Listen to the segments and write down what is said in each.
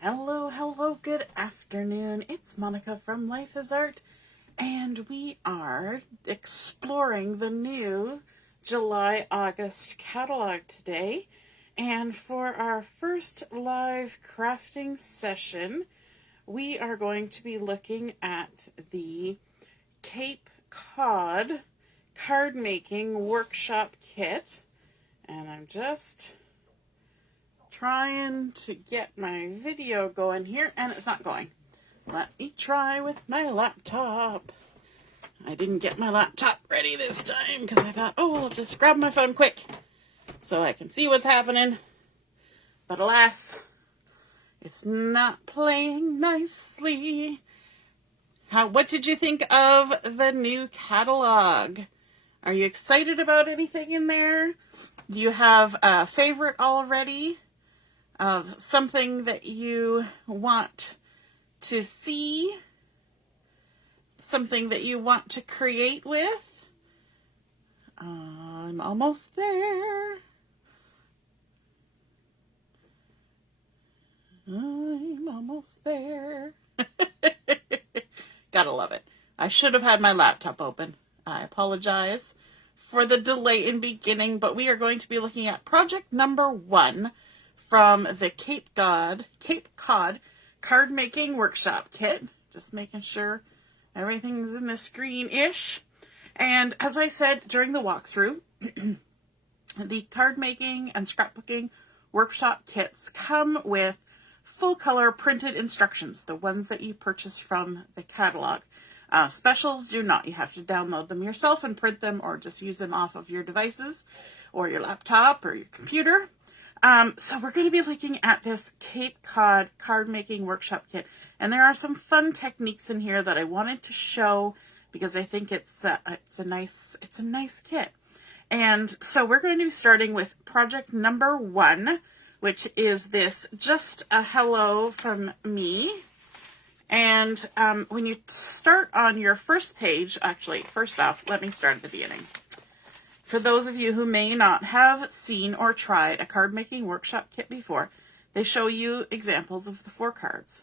Hello, hello, good afternoon. It's Monica from Life is Art, and we are exploring the new July-August catalog today. And for our first live crafting session, we are going to be looking at the Cape Cod card making workshop kit. And I'm just trying to get my video going here, and it's not going. Let me try with my laptop. I didn't get my laptop ready this time because I thought, oh, I'll just grab my phone quick so I can see what's happening. But alas, it's not playing nicely. What did you think of the new catalog? Are you excited about anything in there? Do you have a favorite already of something that you want to see, something that you want to create with? I'm almost there. I'm almost there. Gotta love it. I should have had my laptop open. I apologize for the delay in beginning, but we are going to be looking at project number 1 from the Cape Cod card making workshop kit. Just making sure everything's in the screen-ish. And as I said during the walkthrough, the card making and scrapbooking workshop kits come with full color printed instructions, the ones that you purchase from the catalog. Specials do not. You have to download them yourself and print them, or just use them off of your devices or your laptop or your computer. So we're going to be looking at this Cape Cod card making workshop kit, and there are some fun techniques in here that I wanted to show because I think it's a nice kit. And so we're going to be starting with project number 1, which is this Just a Hello from Me. And when you start on your first page, actually, first off, let me start at the beginning. For those of you who may not have seen or tried a card making workshop kit before, they show you examples of the 4 cards.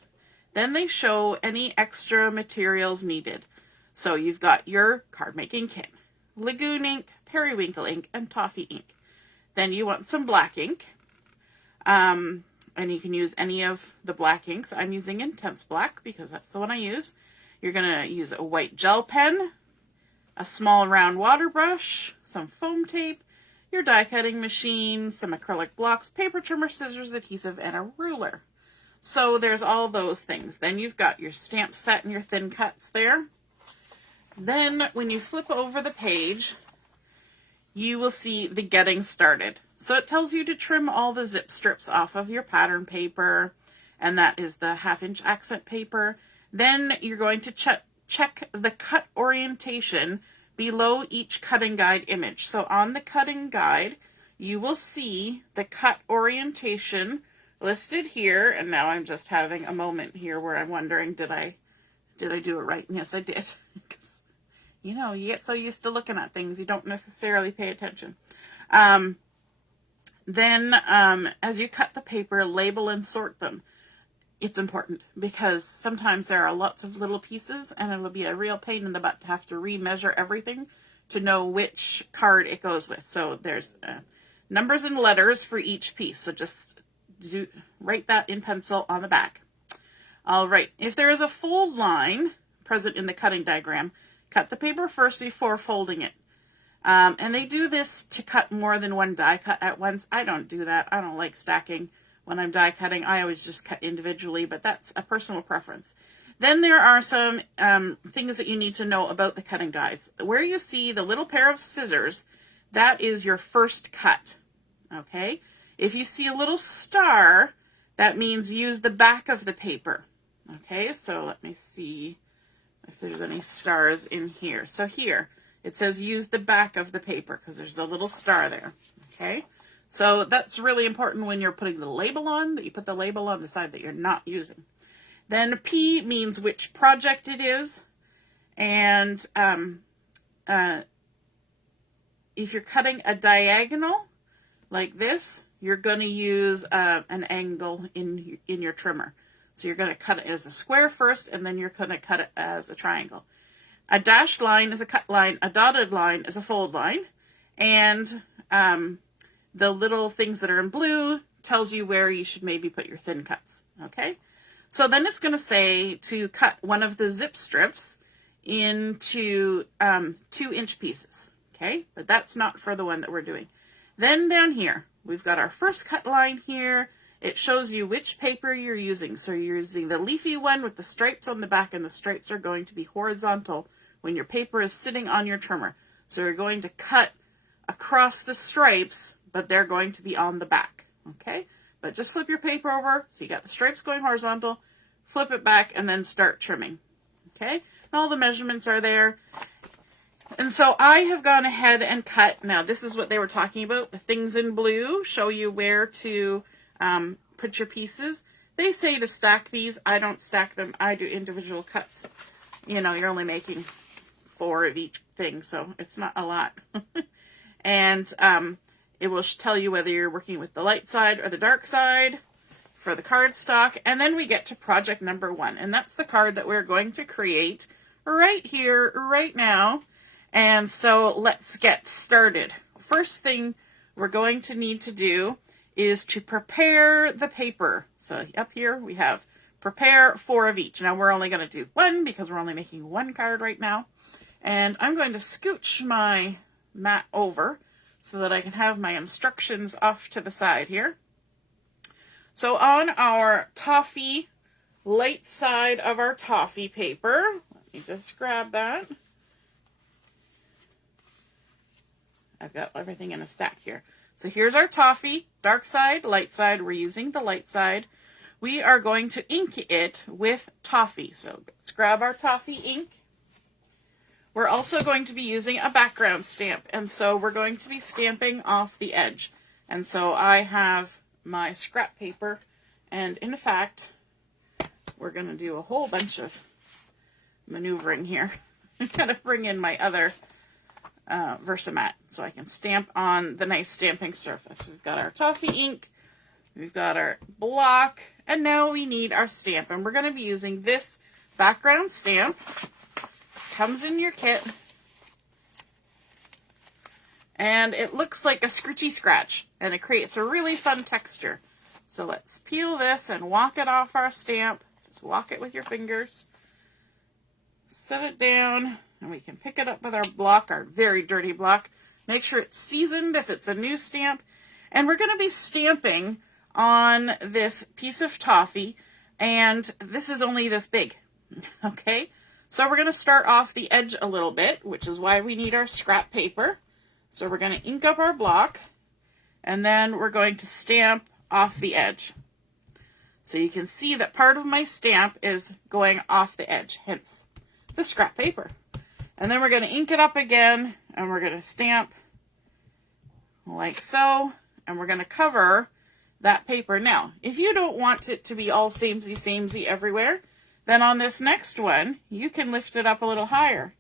Then they show any extra materials needed. So you've got your card making kit, Lagoon ink, periwinkle ink, and Toffee ink. Then you want some black ink. And you can use any of the black inks. I'm using Intense Black because that's the one I use. You're going to use a white gel pen, a small round water brush, some foam tape, your die cutting machine, some acrylic blocks, paper trimmer, scissors, adhesive, and a ruler. So there's all those things. Then you've got your stamp set and your thin cuts there. Then when you flip over the page, you will see the getting started. So it tells you to trim all the zip strips off of your pattern paper, and that is the 1/2-inch accent paper. Then you're going to check the cut orientation below each cutting guide image. So on the cutting guide, you will see the cut orientation listed here. And now I'm just having a moment here where I'm wondering, did I do it right? And yes, I did. Because, you know, you get so used to looking at things, you don't necessarily pay attention. Then as you cut the paper, label and sort them. It's important because sometimes there are lots of little pieces and it'll be a real pain in the butt to have to remeasure everything to know which card it goes with. So there's numbers and letters for each piece. So just write that in pencil on the back. All right. If there is a fold line present in the cutting diagram, cut the paper first before folding it. And they do this to cut more than one die cut at once. I don't do that. I don't like stacking when I'm die cutting. I always just cut individually, but that's a personal preference. Then there are some things that you need to know about the cutting guides. Where you see the little pair of scissors, that is your first cut. Okay? If you see a little star, that means use the back of the paper. Okay? So let me see if there's any stars in here. So here, it says use the back of the paper because there's the little star there. Okay? So that's really important when you're putting the label on, that you put the label on the side that you're not using. Then P means which project it is. And if you're cutting a diagonal like this, you're going to use an angle in your trimmer. So you're going to cut it as a square first, and then you're going to cut it as a triangle. A dashed line is a cut line, a dotted line is a fold line, and the little things that are in blue tells you where you should maybe put your thin cuts, okay? So then it's going to say to cut one of the zip strips into 2-inch pieces, okay? But that's not for the one that we're doing. Then down here, we've got our first cut line here. It shows you which paper you're using. So you're using the leafy one with the stripes on the back, and the stripes are going to be horizontal when your paper is sitting on your trimmer. So you're going to cut across the stripes, but they're going to be on the back, okay? But just flip your paper over, so you got the stripes going horizontal, flip it back, and then start trimming, okay? And all the measurements are there. And so I have gone ahead and cut. Now, this is what they were talking about. The things in blue show you where to put your pieces. They say to stack these. I don't stack them. I do individual cuts. You know, you're only making 4 of each thing, so it's not a lot. And it will tell you whether you're working with the light side or the dark side for the cardstock. And then we get to project number 1, and that's the card that we're going to create right here, right now. And so let's get started. First thing we're going to need to do is to prepare the paper. So up here we have prepare 4 of each. Now we're only going to do 1 because we're only making 1 card right now. And I'm going to scooch my mat over so that I can have my instructions off to the side here. So on our Toffee, light side of our Toffee paper, let me just grab that. I've got everything in a stack here. So here's our Toffee, dark side, light side. We're using the light side. We are going to ink it with Toffee. So let's grab our Toffee ink. We're also going to be using a background stamp, and so we're going to be stamping off the edge. And so I have my scrap paper, and in fact, we're going to do a whole bunch of maneuvering here. I'm going to bring in my other Versamat so I can stamp on the nice stamping surface. We've got our Toffee ink, we've got our block, and now we need our stamp. And we're going to be using this background stamp. Comes in your kit, and it looks like a scritchy scratch, and it creates a really fun texture. So let's peel this and walk it off our stamp. Just walk it with your fingers. Set it down, and we can pick it up with our block, our very dirty block. Make sure it's seasoned if it's a new stamp. And we're going to be stamping on this piece of Toffee, and this is only this big, okay? So we're going to start off the edge a little bit, which is why we need our scrap paper. So we're going to ink up our block, and then we're going to stamp off the edge. So you can see that part of my stamp is going off the edge, hence the scrap paper. And then we're going to ink it up again, and we're going to stamp like so, and we're going to cover that paper. Now, if you don't want it to be all samey everywhere, then on this next one, you can lift it up a little higher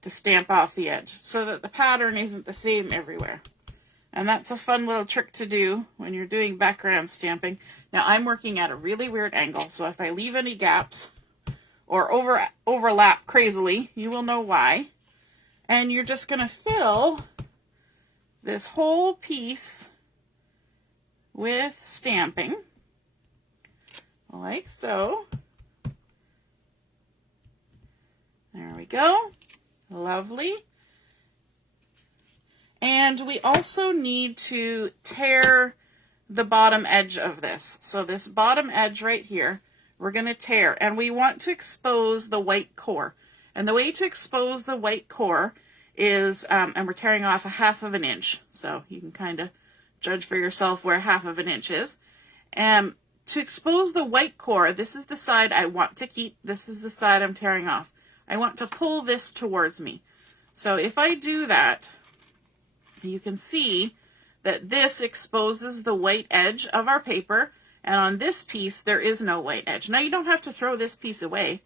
to stamp off the edge so that the pattern isn't the same everywhere. And that's a fun little trick to do when you're doing background stamping. Now I'm working at a really weird angle, so if I leave any gaps or overlap crazily, you will know why. And you're just going to fill this whole piece with stamping, like so. There we go. Lovely. And we also need to tear the bottom edge of this. So this bottom edge right here, we're going to tear. And we want to expose the white core. And the way to expose the white core is, and we're tearing off 1/2 inch. So you can kind of judge for yourself where 1/2 inch is. To expose the white core, this is the side I want to keep. This is the side I'm tearing off. I want to pull this towards me. So if I do that, you can see that this exposes the white edge of our paper, and on this piece there is no white edge. Now you don't have to throw this piece away.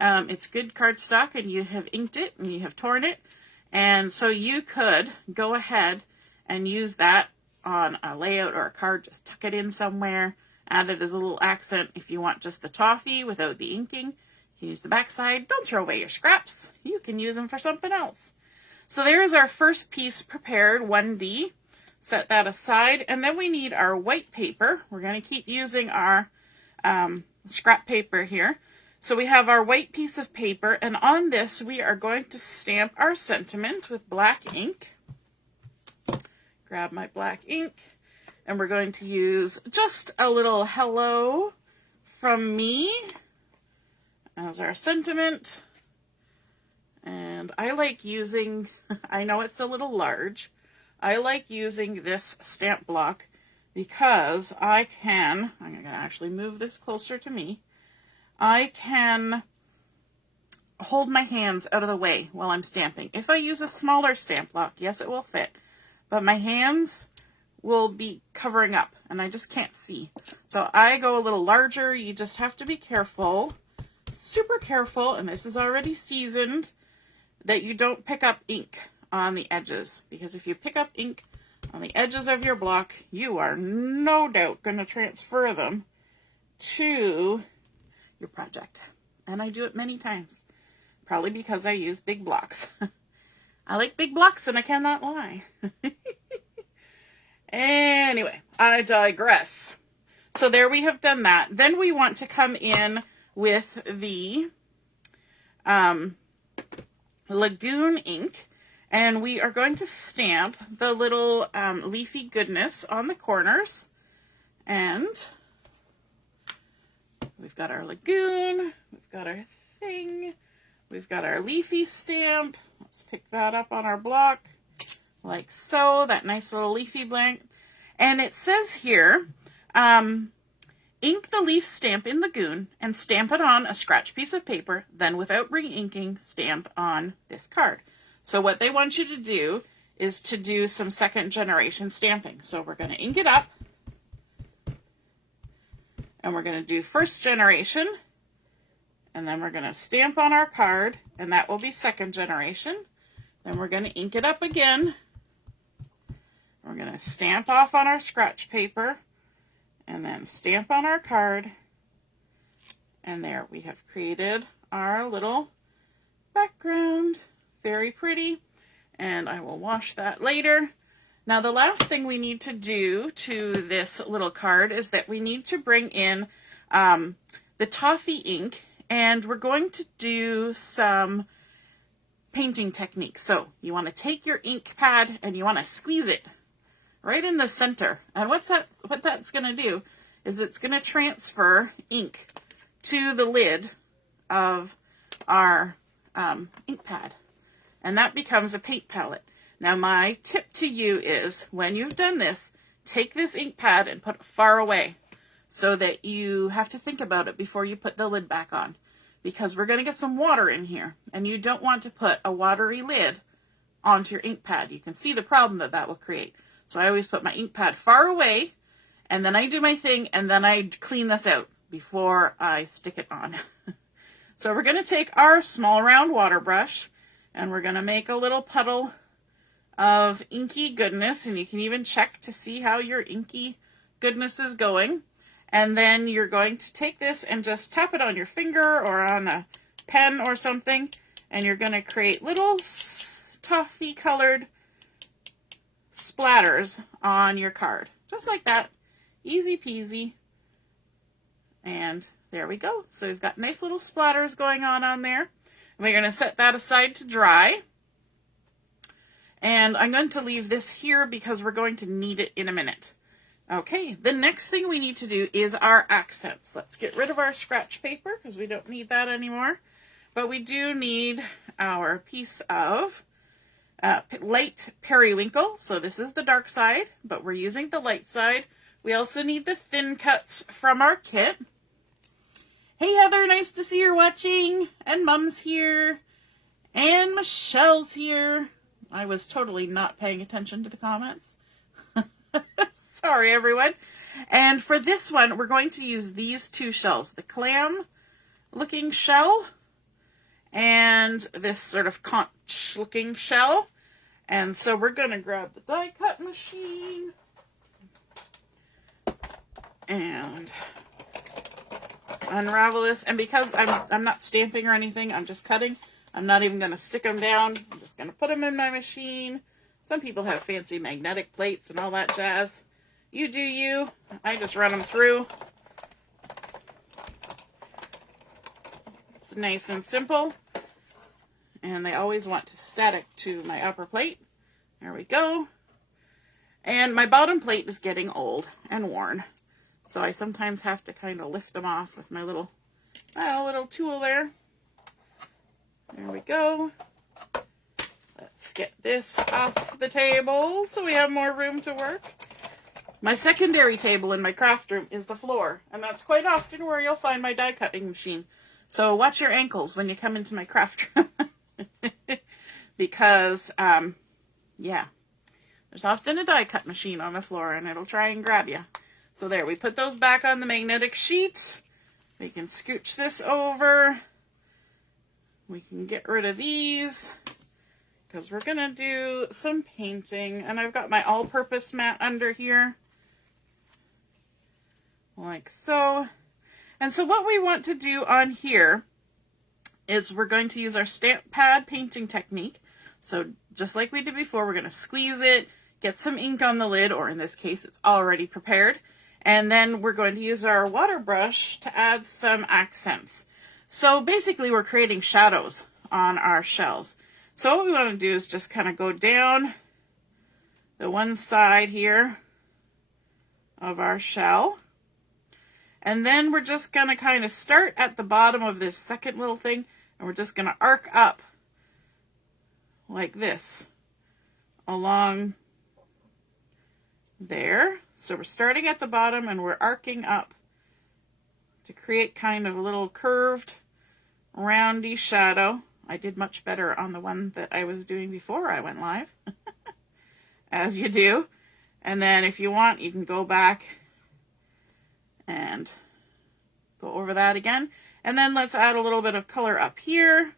It's good cardstock, and you have inked it and you have torn it, and so you could go ahead and use that on a layout or a card. Just tuck it in somewhere Add it as a little accent if you want just the toffee without the inking. You can use the backside. Don't throw away your scraps. You can use them for something else. So there's our first piece prepared, 1D. Set that aside. And then we need our white paper. We're going to keep using our scrap paper here. So we have our white piece of paper, and on this we are going to stamp our sentiment with black ink. Grab my black ink, and we're going to use just a little hello from me as our sentiment. And I like using, I know it's a little large, I like using this stamp block because I'm going to actually move this closer to me. I can hold my hands out of the way while I'm stamping. If I use a smaller stamp block, yes, it will fit, but my hands will be covering up and I just can't see. So I go a little larger. You just have to be careful, super careful, and this is already seasoned, that you don't pick up ink on the edges, because if you pick up ink on the edges of your block, you are no doubt going to transfer them to your project. And I do it many times, probably because I use big blocks. I like big blocks and I cannot lie. Anyway, I digress. So there we have done that. Then we want to come in with the Lagoon ink, and we are going to stamp the little leafy goodness on the corners. And we've got our Lagoon, we've got our thing, we've got our leafy stamp. Let's pick that up on our block, like so, that nice little leafy blank. And it says here, ink the leaf stamp in Lagoon and stamp it on a scratch piece of paper, then without re-inking, stamp on this card. So what they want you to do is to do some second generation stamping. So we're going to ink it up. And we're going to do first generation, and then we're going to stamp on our card, and that will be second generation. Then we're going to ink it up again. We're going to stamp off on our scratch paper, and then stamp on our card. And there we have created our little background. Very pretty. And I will wash that later. Now, the last thing we need to do to this little card is that we need to bring in the Toffee ink, and we're going to do some painting techniques. So you want to take your ink pad and you want to squeeze it right in the center. And what that's going to do is it's going to transfer ink to the lid of our ink pad, and that becomes a paint palette. Now, my tip to you is, when you've done this, take this ink pad and put it far away so that you have to think about it before you put the lid back on, because we're going to get some water in here, and you don't want to put a watery lid onto your ink pad. You can see the problem that that will create. So I always put my ink pad far away, and then I do my thing, and then I clean this out before I stick it on. So we're going to take our small round water brush, and we're going to make a little puddle of inky goodness, and you can even check to see how your inky goodness is going. And then you're going to take this and just tap it on your finger or on a pen or something, and you're going to create little toffee colored splatters on your card. Just like that. Easy peasy. And there we go. So we've got nice little splatters going on there. And we're going to set that aside to dry. And I'm going to leave this here because we're going to need it in a minute. Okay, the next thing we need to do is our accents. Let's get rid of our scratch paper because we don't need that anymore. But we do need our piece of light periwinkle. So this is the dark side, but we're using the light side. We also need the thin cuts from our kit. Hey Heather, nice to see you're watching. And Mom's here. And Michelle's here. I was totally not paying attention to the comments. Sorry, everyone. And for this one, we're going to use these two shells, the clam-looking shell and this sort of conch-looking shell. And so we're going to grab the die-cut machine. and unravel this. And because I'm not stamping or anything, I'm just cutting. I'm not even going to stick them down. I'm just going to put them in my machine. Some people have fancy magnetic plates and all that jazz. You do you. I just run them through. It's nice and simple. And they always want to static to my upper plate. There we go. And my bottom plate is getting old and worn. So I sometimes have to kind of lift them off with my little tool there. There we go. Let's get this off the table so we have more room to work. My secondary table in my craft room is the floor, and that's quite often where you'll find my die cutting machine. So watch your ankles when you come into my craft room. Because, yeah, there's often a die cut machine on the floor, and it'll try and grab you. So there, we put those back on the magnetic sheet. We can scooch this over. We can get rid of these because we're going to do some painting. And I've got my all-purpose mat under here, like so. And so what we want to do on here is we're going to use our stamp pad painting technique. So just like we did before, we're going to squeeze it, get some ink on the lid, or in this case, it's already prepared. And then we're going to use our water brush to add some accents. So basically, we're creating shadows on our shells. So what we want to do is just kind of go down the one side here of our shell. And then we're just going to kind of start at the bottom of this second little thing, and we're just going to arc up like this along there. So we're starting at the bottom and we're arcing up to create kind of a little curved, roundy shadow. I did much better on the one that I was doing before I went live, as you do. And then if you want, you can go back and go over that again. And then let's add a little bit of color up here.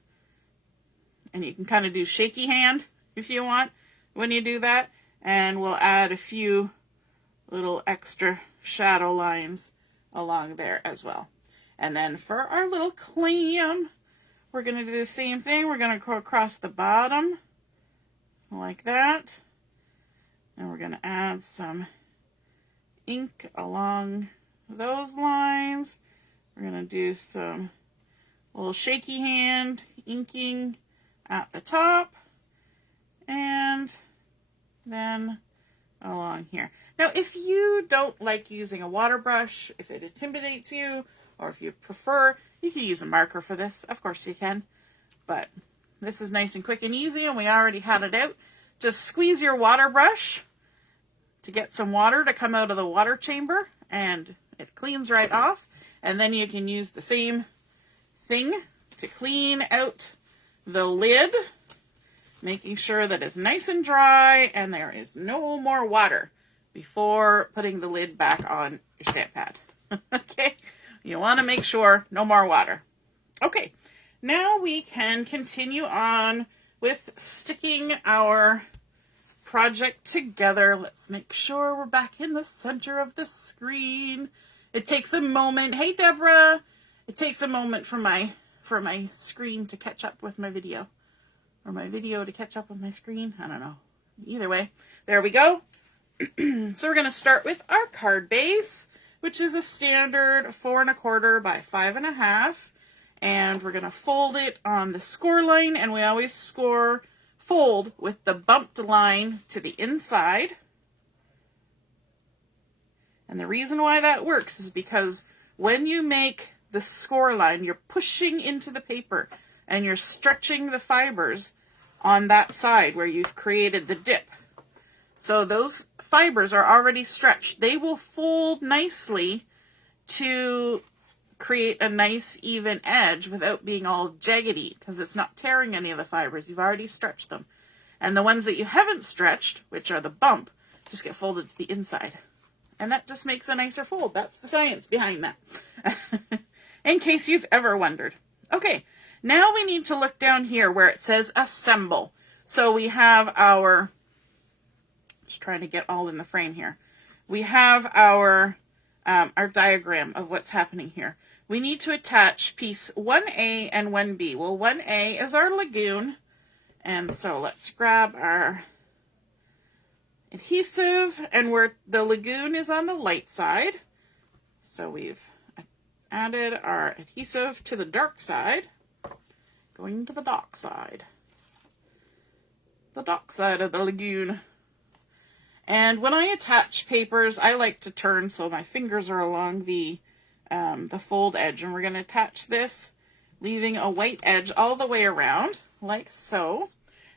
And you can kind of do shaky hand if you want when you do that. And we'll add a few little extra shadow lines along there as well. And then for our little clam, we're going to do the same thing. We're going to go across the bottom like that. And we're going to add some ink along those lines. We're going to do some little shaky hand inking at the top and then along here. Now, if you don't like using a water brush, if it intimidates you, or if you prefer, you can use a marker for this. Of course you can, but this is nice and quick and easy, and we already had it out. Just squeeze your water brush to get some water to come out of the water chamber, and it cleans right off. And then you can use the same thing to clean out the lid, making sure that it's nice and dry and there is no more water before putting the lid back on your stamp pad. Okay, you want to make sure no more water. Okay, now we can continue on with sticking our project together. Let's make sure we're back in the center of the screen. It takes a moment. Hey, Deborah. It takes a moment for my screen to catch up with my video, or my video to catch up with my screen. I don't know. Either way, there we go. So we're going to start with our card base, which is a standard 4 1/4 by 5 1/2, and we're going to fold it on the score line, and we always fold with the bumped line to the inside. And the reason why that works is because when you make the score line, you're pushing into the paper and you're stretching the fibers on that side where you've created the dip. So those fibers are already stretched. They will fold nicely to create a nice even edge without being all jaggedy, because it's not tearing any of the fibers. You've already stretched them. And the ones that you haven't stretched, which are the bump, just get folded to the inside. And that just makes a nicer fold. That's the science behind that. In case you've ever wondered. Okay, now we need to look down here where it says assemble. So we have our, just trying to get all in the frame here. We have our our diagram of what's happening here. We need to attach piece 1A and 1B. Well, 1A is our lagoon, and so let's grab our adhesive, and the lagoon is on the light side. So we've added our adhesive to the dark side, going to the dark side. The dark side of the lagoon. And when I attach papers, I like to turn so my fingers are along the fold edge, and we're going to attach this, leaving a white edge all the way around, like so.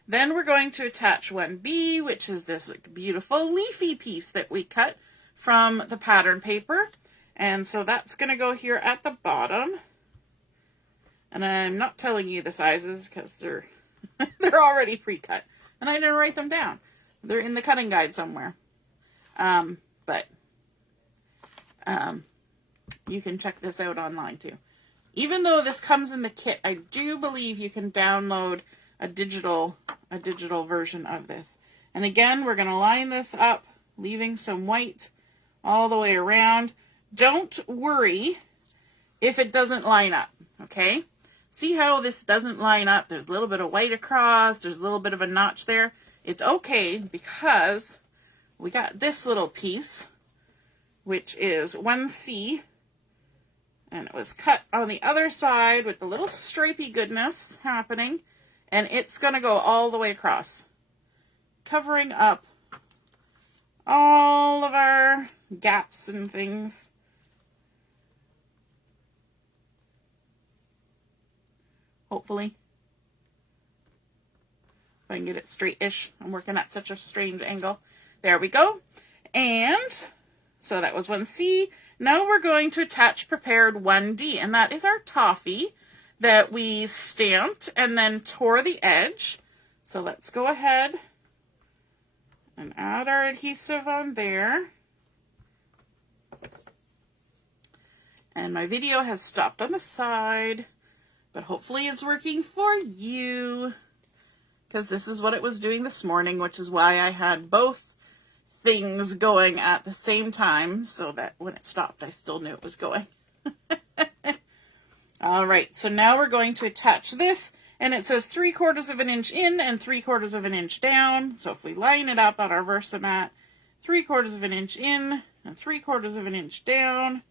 Then we're going to attach 1B, which is this beautiful leafy piece that we cut from the pattern paper. And so that's going to go here at the bottom. And I'm not telling you the sizes because they're already pre-cut. And I didn't write them down. They're in the cutting guide somewhere. But you can check this out online too. Even though this comes in the kit, I do believe you can download a digital version of this. And again, we're going to line this up, leaving some white all the way around. Don't worry if it doesn't line up, okay? See how this doesn't line up? There's a little bit of white across, there's a little bit of a notch there. It's okay because we got this little piece, which is 1C, and it was cut on the other side with the little stripy goodness happening, and it's going to go all the way across, covering up all of our gaps and things. Hopefully. If I can get it straight-ish. I'm working at such a strange angle. There we go. And so that was 1C. Now we're going to attach prepared 1D, and that is our toffee that we stamped and then tore the edge. So let's go ahead and add our adhesive on there. And my video has stopped on the side, but hopefully it's working for you, because this is what it was doing this morning, which is why I had both things going at the same time, so that when it stopped, I still knew it was going. All right, so now we're going to attach this, and it says 3/4 of an inch in and 3/4 of an inch down. So if we line it up on our Versamat, 3/4 of an inch in and 3/4 of an inch down,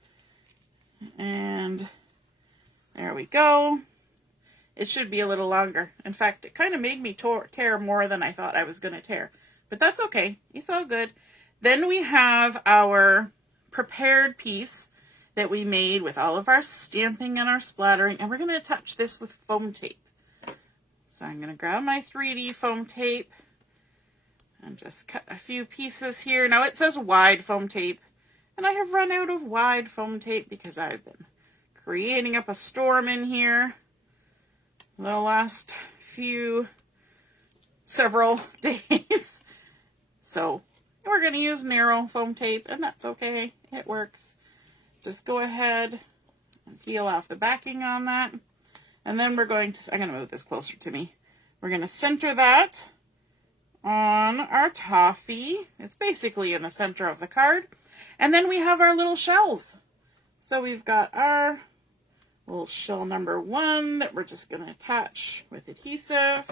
and there we go. It should be a little longer. In fact, it kind of made me tear more than I thought I was going to tear. But that's okay. It's all good. Then we have our prepared piece that we made with all of our stamping and our splattering. And we're going to attach this with foam tape. So I'm going to grab my 3D foam tape and just cut a few pieces here. Now it says wide foam tape. And I have run out of wide foam tape because I've been creating up a storm in here the last several days. So we're going to use narrow foam tape, and that's okay. It works. Just go ahead and peel off the backing on that. And then we're going to, I'm going to move this closer to me. We're going to center that on our toffee. It's basically in the center of the card. And then we have our little shells. So we've got our little shell number 1 that we're just going to attach with adhesive.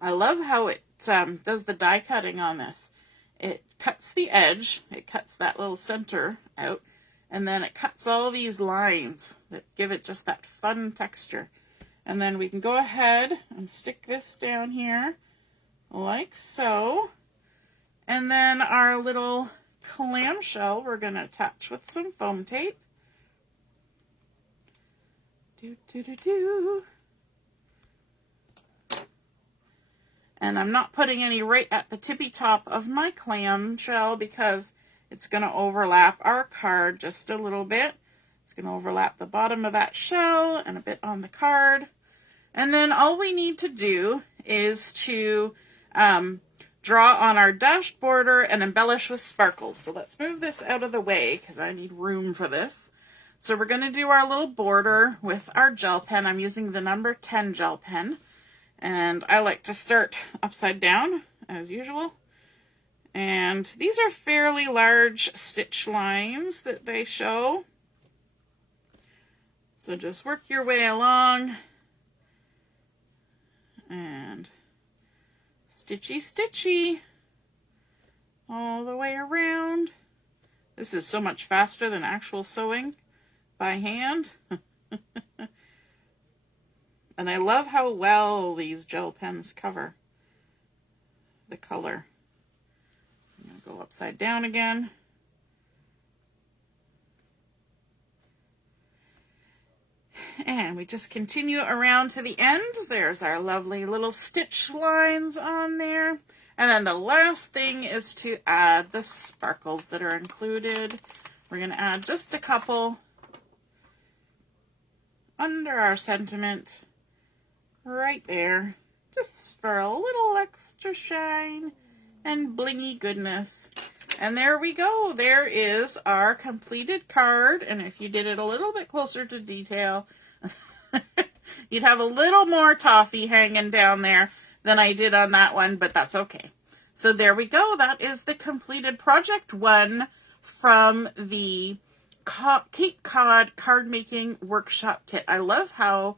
I love how it does the die cutting on this. It cuts the edge, it cuts that little center out, and then it cuts all these lines that give it just that fun texture. And then we can go ahead and stick this down here like so. And then our little clamshell we're going to attach with some foam tape. And I'm not putting any right at the tippy top of my clamshell because it's going to overlap our card just a little bit. It's going to overlap the bottom of that shell and a bit on the card. And then all we need to do is to draw on our dashed border and embellish with sparkles. So let's move this out of the way because I need room for this. So we're going to do our little border with our gel pen. I'm using the number 10 gel pen. And I like to start upside down, as usual. And these are fairly large stitch lines that they show. So just work your way along and stitchy stitchy all the way around. This is so much faster than actual sewing by hand. And I love how well these gel pens cover the color. I'm going to go upside down again. And we just continue around to the end. There's our lovely little stitch lines on there. And then the last thing is to add the sparkles that are included. We're going to add just a couple under our sentiment right there, just for a little extra shine and blingy goodness. And there we go. There is our completed card. And if you did it a little bit closer to detail, you'd have a little more toffee hanging down there than I did on that one, but that's okay. So there we go. That is the completed project one from the Cape Cod Card Making Workshop Kit. I love how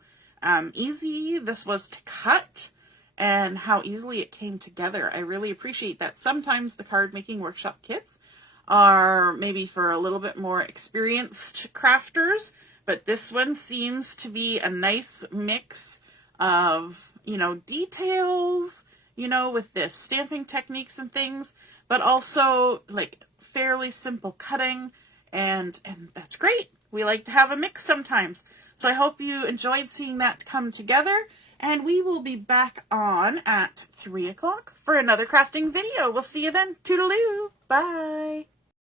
easy this was to cut and how easily it came together. I really appreciate that. Sometimes the card making workshop kits are maybe for a little bit more experienced crafters, but this one seems to be a nice mix of, details, with the stamping techniques and things, but also like fairly simple cutting, and that's great. We like to have a mix sometimes. So I hope you enjoyed seeing that come together, and we will be back on at 3 o'clock for another crafting video. We'll see you then. Toodaloo. Bye.